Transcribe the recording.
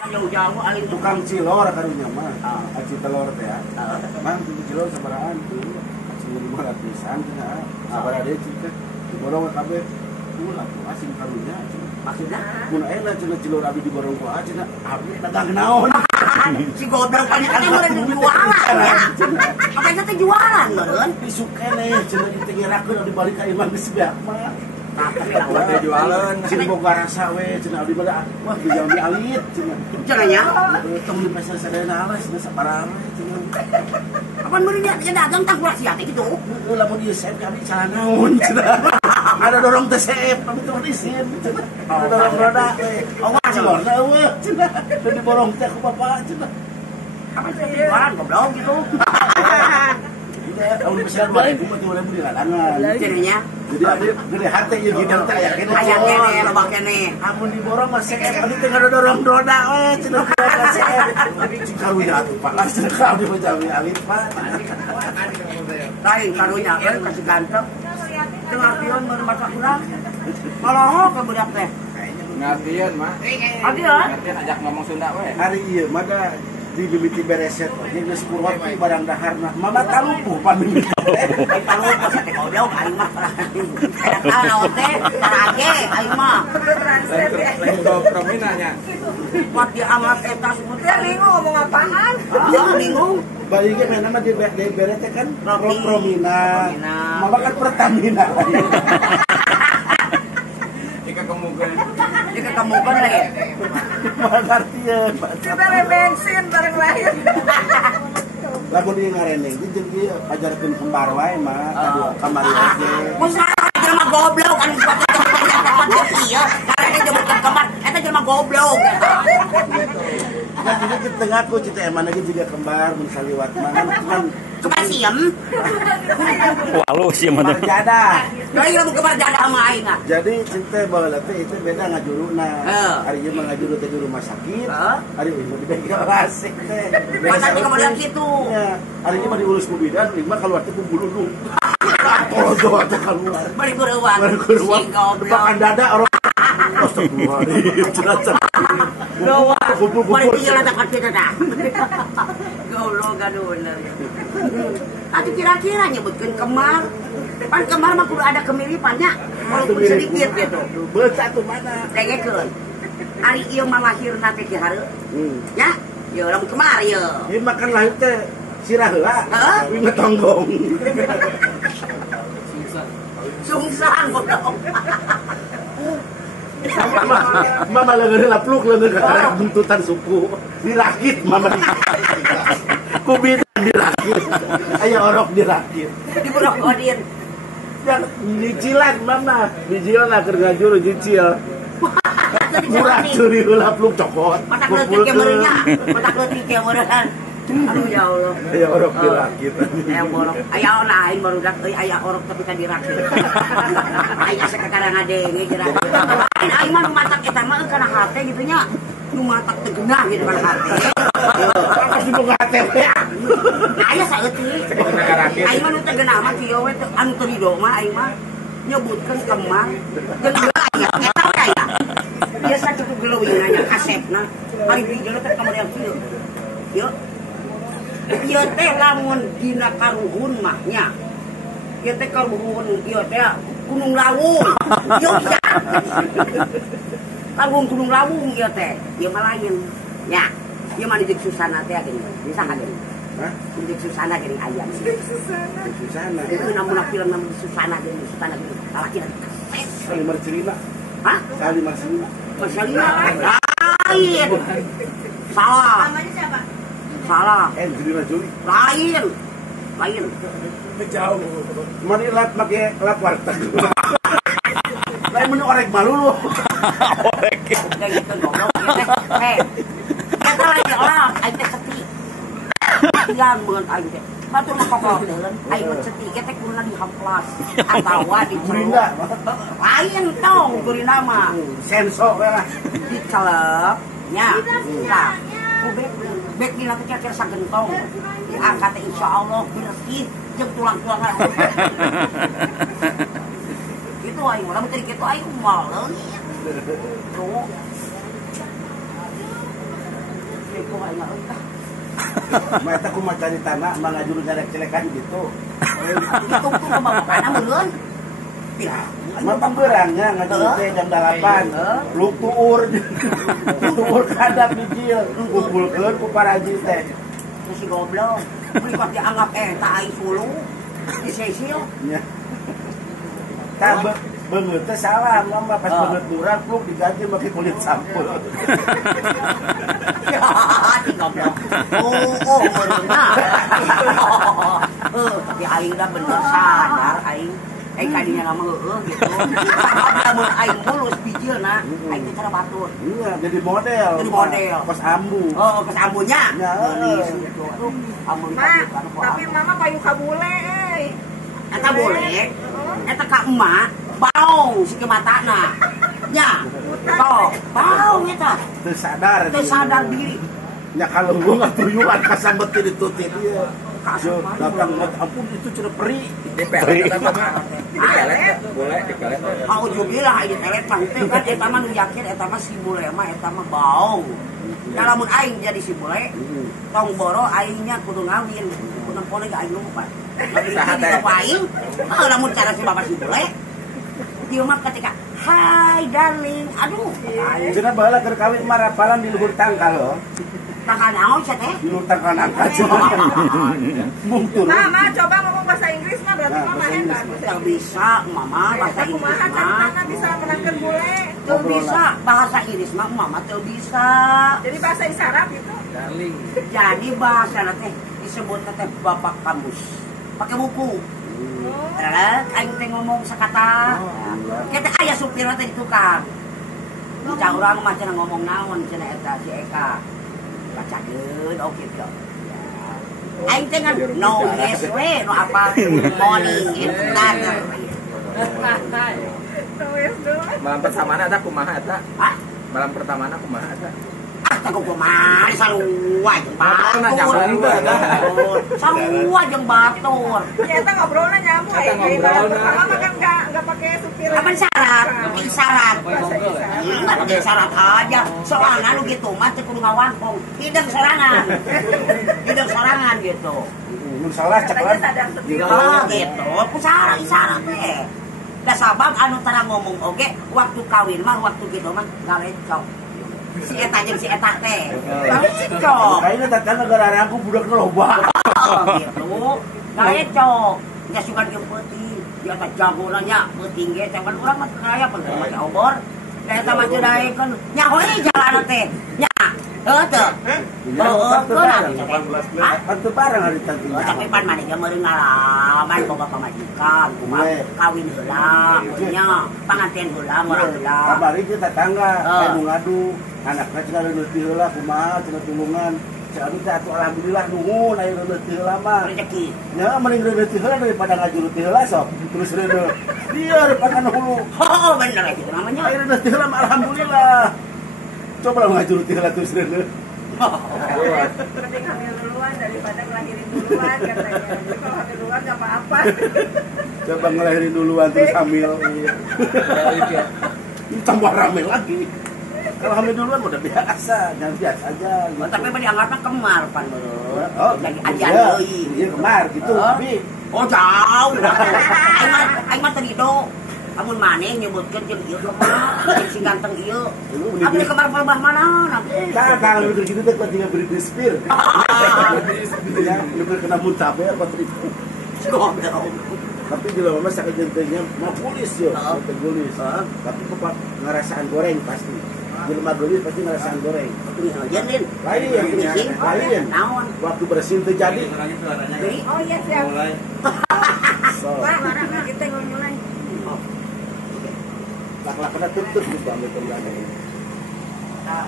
Jauh-jauh alin tukang cilor karunya mah. Aci telur teh ya. Mang tuh cilor sabaraan tuh. 500-an cenah. Sabaraha cika. Diborong ka kabeh. Ulah tuh asing karunya. Maksudnya? Mun aya cenah cilor abdi diborong ku cenah. Abdi dagang naon? Si goblok kan meureun jualan ya. Apa itu jualan meureun? Isu keneh cenah ditingirakeun abdi balik ka imah geus beak mah. Tapi lah Udah jualan, cina boga rasa we, cina abdi bada, wah bijal di alit, cina. Cenanya? Temu di pasar sadayana alas, cina saparang, cina. Apaan meureunnya dia dagang tah ulah sia teh kitu? Lamun ieu sep kami salah naon, cina. Ada dorong teh sep, kami teh disin, cina. Ada dorong roda we. Awas lorna we, cina. Teu diborong teh ku bapak, cina. Apa itu jualan goblok gitu? Tahun besar mah ibu mah jualan di ladangan. Cenanya? Jadi abdi gede hate ieu gidang teh aya kene. Aya kene loba kene. Amun diborong mah sep, abdi teh ngadorong roda we, cina roda sep. Karunya atuh Pak, cenah abdi mah jami alit Pak. Lain karunya kasih ganteng. Tengah pion meureun masak urang. Maloho ka budak teh. Ngartieun mah. Adian? Ngartieun ajak ngomong Sunda we. Hari ieu mah da dibibiti bereset we geus kurang barang daharna. Mama talupuh pamimit. Talupuh teh goblok aing mah. Tahu teh tarage aing mah. Lain kompromina nya. Mat di amat eta sebutnya bingung ngomong apaan? Bingung. Bayi ge mana mah di bere teh kan Promina. Promina. Mama kan Pertamina. Jika kemudian Jika kemudian lah ya. Mangartieun. Dibere bensin bareng lahir. Lamun ieu ngareneng jeung ieu pajarkeun kembar wae mah kamari oge. Mun jelema goblok kan iya, karena dia kembar, eta jelema goblok eta. Nah, jadi ke tengahku cita emang lagi juga kembar mun saliwat mah kan Kembar siem. Walu sih mana? kembar jadah. Da ieu mun kembar jadah sama aing ah. Jadi cinta baheula teh itu beda ngajuruna. Heeh. Hari ieu mah ngajuru teh di rumah sakit. Heeh. Hari ieu mah di bengkel asik teh. Masa teh kemudian kitu. Ya, hari ieu mah diurus ku bidan, ieu mah keluar teh ku buludung. Kalau jawa teh keluar. Bari kureuan. Baru keluar. Si goblok. Depakan dada orang. Astagfirullahaladzim. Ceracak. Gawat. Kumpul-kumpul. Bari dia latakan kita dah. Goblok gaduh. Atuh kira-kira nyebutkeun kemar. Pan kemar mah kudu ada kemiripannya. Walaupun sedikit gitu. Beut satu mana? Dengekeun. Ari ieu mah lahirna teh ki hareup. Ya, ieu lamun kemar ieu. Ieu makan lahir teh sirah heula. Heeh. Ieu ngetonggong. Sungsan goblok. Mama leungeun lapluk leungeun ka buntutan suku. Dirakit mama. Kubidan dirakit. Aya orok dirakit. Diburokodin. Yang nyicilan mama. Bijilna keur ngajuru nyicil. Murah curi lapluk cokot. Matak leutik ke meureunnya. Matak leutik ke meureun. Aduh ya Allah. Aya orok dirakit. Aya orok. Aya lain barudak euy aya orok tapi kan dirakit. Aya sakarang ngadenge gerak. Lain aing mah nu matak eta mah kana hate gitu nya. Nu matak teu geunah gitu kana hate. Pas dibuka HTP. Aya saeutik. Aing mah nu teu geunah mah kieu we anu teu ridho mah aing mah nyebutkeun kemar. Geunah aya eta we aya. Biasa cukup geleuwing nya kasepna. Ari bijil teh kemudian kieu. Yuk. Ieu teh lamun dina karuhun mah nya. Ieu teh karuhun ieu teh Gunung Lawung. Ieu bisa. Karuhun Gunung Lawung ieu teh. Ieu mah lain. Nya. Ieu mah di Susana teh gini. Bisa ka gini? Hah? Di Susana gini aya. Susana. Itu namun film namun Susana gini. Susana gini. Lalaki lagi. Kali marcerina. Hah? Kali marcerina. Masalahnya lain. Salah. Namanya siapa? Salah. Angelina Jolie. Lain. Lain. Jauh. Mani lap make lap warteg. Lain menu orek malu lu. Kayak gitu goblok. Kita lagi orang, aing teh seti. Yang beun aing teh. Batur mah kokodeun, aing mah seti kita kudu dihamplas atawa Gurinda. lain tong gurina mah. Sensor we lah. Dicelep nya. Nah, bek dina teh kira-kira sagentong. Diangkat teh insyaallah bersih jeung tulang-tulangan. Itu aing lamun teh kitu aing maleun. Tuh. aing euy. Mah eta kumaha cari tanah mah ngajuru nyarek celekan gitu. Itu tuh kemana meureun? Ya, mah pambeurangnya ngajuru teh jam 8. Luk tuur. Tuur kadap bijil, kumpulkeun ku paraji teh. Si goblok. Beli pas dianggap eta aing sulu. Disesil. Nya. Tah beungeut teh salah, mah pas beungeut murah pluk diganti make kulit sampul. Ya, si goblok. Oh, meureunna. Tapi aing dah bener sadar aing. Aing kadinya ngama heueuh gitu. Lamun aing mulus bijilna, aing teh cara batur. Iya, jadi model. Jadi model. Pas ambu. Oh, ke sambunya. Ya, gitu. Aduh, amun Ma, tapi mama payu kabule eta boleh. Eta ka emak baong si matana. Nya. Toh, baong eta. Teu sadar. Teu sadar diri. Ya kalau gua nggak tuyuan kasambet di tutit dia. Kasar. Datang ampun itu cenah peri. Dipelet apa mah? Dipelet boleh dipelet. Mau jubilah ini telet mah teu kan eta mah nu yakin eta mah si bule mah eta mah baong. Da lamun aing jadi si bule, tong boro aingnya kudu ngawin. Kudu nepole ka aing lupa. Tapi kita aing, lamun cara si bapak si bule. Dia mah ketika, "Hai darling." Aduh, aing Cenah baheula keur kawin mah rapalan di luhur tangkal lo. tahan naon sia teh? Di luhur tangkal nangka Mung turun. Mama coba ngomong bahasa Inggris mah berarti Nah, mama bahasa hebat. Inggris. Teu bisa, mama bahasa Inggris Kumaha mah. carana bisa menangkan bule. Teu bisa bahasa Inggris mah mama teu bisa. Jadi bahasa isyarat gitu. Darling. Jadi bahasa teh disebut teh bapak kamus. Pakai buku. Adalah aing teh ngomong sakata. Kita aya supir teh di tukang. Cah urang mah cenah ngomong naon cenah eta si Eka. Bacakeun oke teh. Aing teh kan no yes we no apa morning it's later. Tulis dulu. Malam pertama ada kumaha eta? Ah, Malam pertama ada kumaha eta? teh kok kumaha sarua jeung batur. Nyambung teh, dah. Sarua jeung batur. Ternyata ngobrolnya nyambung Eta ya. ngobrolna. Pertama mah kan enggak pakai supir. Apa syarat? Isyarat. Bahasa isyarat. Enggak pakai syarat aja. Soalnya lu gitu mah teh kudu ngawangkong. Hidang serangan. Hidang serangan gitu. Mun salah cek Katanya lan. sadar sendiri. Oh gitu. Pusara isyarat teh. Da sabab anu tara ngomong oge waktu kawin mah waktu gitu mah galecok. Si eta jeung si eta teh. Galecok. Kayaknya datang negara aku budak loba. Gitu. Galecok. Nya suka jeung peuting. Dia teh jago nya peuting ge teh kan urang mah kaya peuting mah obor. Da eta mah teu daekeun. Nya heuh jalan teh. Nya. Heuh teu. Heuh keuna. Atuh barang hari tadi. Tapi pan mana ge meureun ngalaman boga pamajikan, kumaha kawin heula, nya panganten heula, murah heula. Kamari kita tetangga, Oh. anu ngadu, anakna cenah reuleuti heula kumaha cenah tulungan. Cek anu teh atuh alhamdulillah nuhun aya reuleuti heula mah. Rezeki. Ya mending reuleuti heula daripada ngajuruti heula sok. Terus reuleuh. Dia daripada anu hulu. Oh, bener itu namanya. Aya reuleuti heula mah alhamdulillah. Coba lah ngajuruti heula terus reuleuh. Mending hamil duluan daripada ngelahirin duluan katanya. Jadi kalau hamil duluan nggak apa-apa. Coba ngelahirin duluan terus hamil. Iya. Tambah rame lagi. Kalau hamil duluan udah biasa, jangan biasa aja. Gitu. Oh, tapi mah dianggapnya kemar pan menurut. Oh, Jadi iya. ajan deui. Iya kemar gitu. Oh. Tapi Oh, jauh. Aing mah terido. Amun maneh nyebutkeun jeung ieu kemar, jeung si ganteng ieu. Abdi kemar pelbah mana? kalau udah gitu tuh tinggal Britney Spears. Ya, udah kena muntabe apa tripu. Tapi jelema mah sakit jantungnya mau polis yo, polis. Tapi kepak ngerasaan goreng pasti. Jelema gelis pasti ngerasaan goreng. Janin. Lain. Naon? Waktu bersin terjadi. Jadi Oh iya siap. So, Wah, mana kita mulai. lak-lakna tutup gitu ambil pembelajaran. Nah,